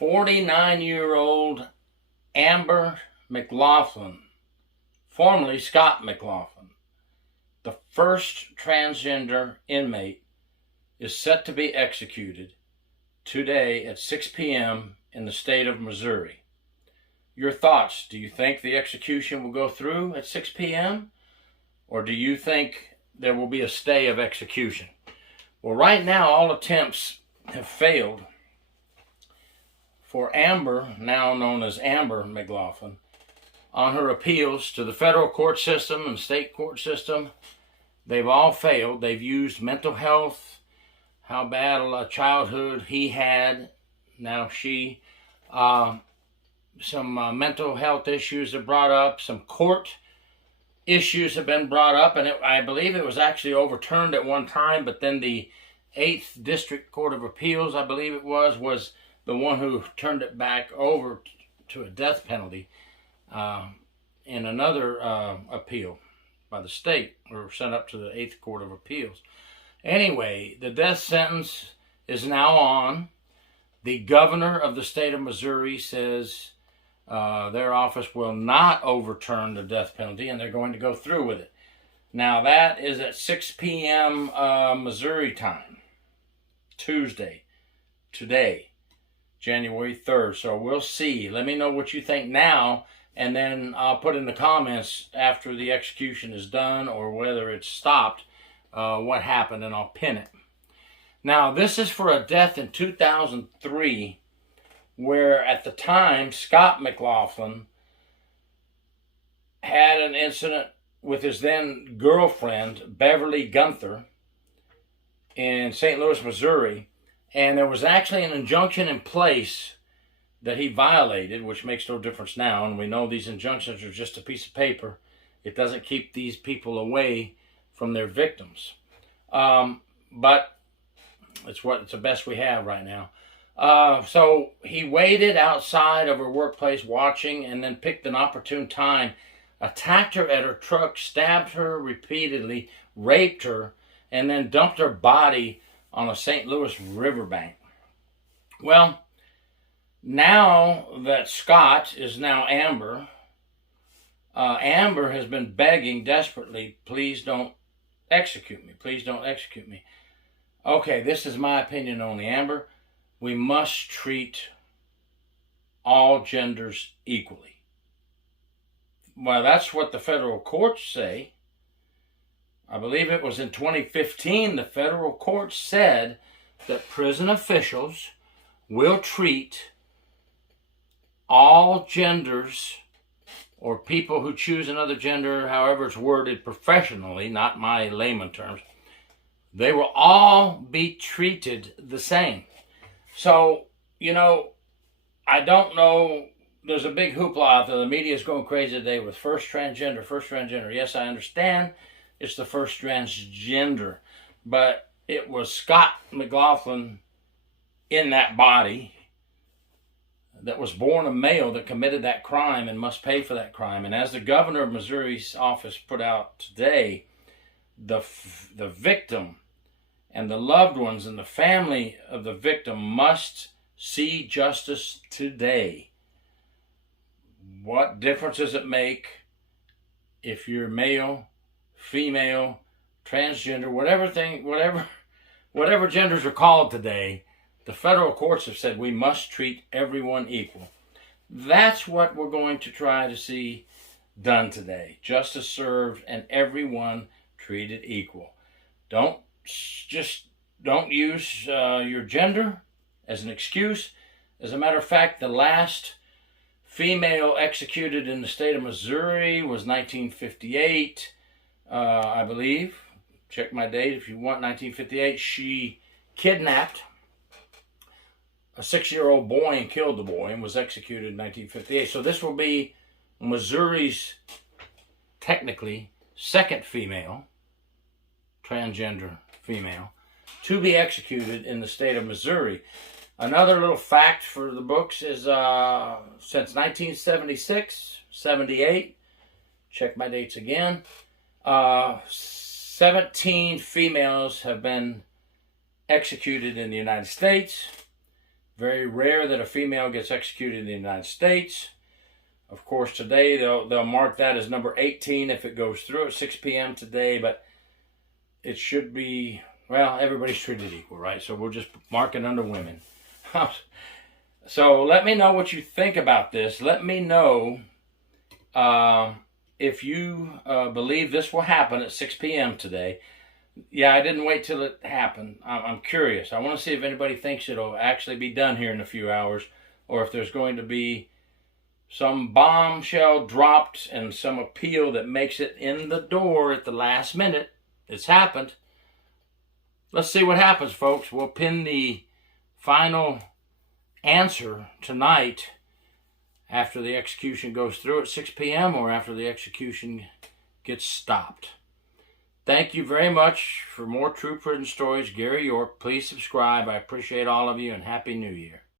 49-year-old Amber McLaughlin, formerly Scott McLaughlin, the first transgender inmate, is set to be executed today at 6 p.m. in the state of Missouri. Your thoughts? Do you think the execution will go through at 6 p.m.? Or do you think there will be a stay of execution? Well, right now, all attempts have failed for Amber, now known as Amber McLaughlin, on her appeals to the federal court system and state court system. They've all failed. They've used mental health, how bad a childhood he had, now she, some mental health issues are brought up, some court issues have been brought up, and I believe it was actually overturned at one time, but then the 8th District Court of Appeals, I believe it was the one who turned it back over to a death penalty in another appeal by the state, or sent up to the 8th Court of Appeals. Anyway, the death sentence is now on. The governor of the state of Missouri says their office will not overturn the death penalty, and they're going to go through with it. Now, that is at 6 p.m. Missouri time, Tuesday, today, January 3rd. So we'll see. Let me know what you think now, and then I'll put in the comments after the execution is done or whether it's stopped, what happened, and I'll pin it. Now, this is for a death in 2003, where at the time, Scott McLaughlin had an incident with his then girlfriend, Beverly Gunther, in St. Louis, Missouri, and there was actually an injunction in place that he violated, which makes no difference now, and we know these injunctions are just a piece of paper. It doesn't keep these people away from their victims. But it's the best we have right now. So he waited outside of her workplace watching, and then picked an opportune time, attacked her at her truck, stabbed her repeatedly, raped her, and then dumped her body on a St. Louis riverbank. Well, now that Scott is now Amber, Amber has been begging desperately, please don't execute me. Please don't execute me. Okay, this is my opinion only, Amber. We must treat all genders equally. Well, that's what the federal courts say. I believe it was in 2015 the federal court said that prison officials will treat all genders, or people who choose another gender, however it's worded professionally, not my layman terms, they will all be treated the same. So, I don't know, there's a big hoopla out there. The media is going crazy today with first transgender. Yes, I understand it's the first transgender, but it was Scott McLaughlin in that body that was born a male that committed that crime and must pay for that crime. And as the governor of Missouri's office put out today, the victim and the loved ones and the family of the victim must see justice today. What difference does it make if you're male, female, transgender, whatever genders are called today? The federal courts have said we must treat everyone equal. That's what we're going to try to see done today. Justice served and everyone treated equal. Don't use your gender as an excuse. As a matter of fact, the last female executed in the state of Missouri was 1958, I believe. Check my date if you want, 1958. She kidnapped a 6-year-old boy and killed the boy and was executed in 1958. So this will be Missouri's, technically, second female, transgender female, to be executed in the state of Missouri. Another little fact for the books is since 1976, 78, check my dates again, 17 females have been executed in the United States. Very rare that a female gets executed in the United States. Of course, today they'll mark that as number 18 if it goes through at 6 p.m. today, but it should be, well, everybody's treated equal, right? So we'll just mark it under women. So let me know what you think about this. Let me know if you believe this will happen at 6 p.m. today. Yeah, I didn't wait till it happened. I'm curious. I want to see if anybody thinks it'll actually be done here in a few hours, or if there's going to be some bombshell dropped and some appeal that makes it in the door at the last minute. It's happened. Let's see what happens, folks. We'll pin the final answer tonight after the execution goes through at 6 p.m. or after the execution gets stopped. Thank you very much. For more true prison stories, Gary York. Please subscribe. I appreciate all of you, and Happy New Year.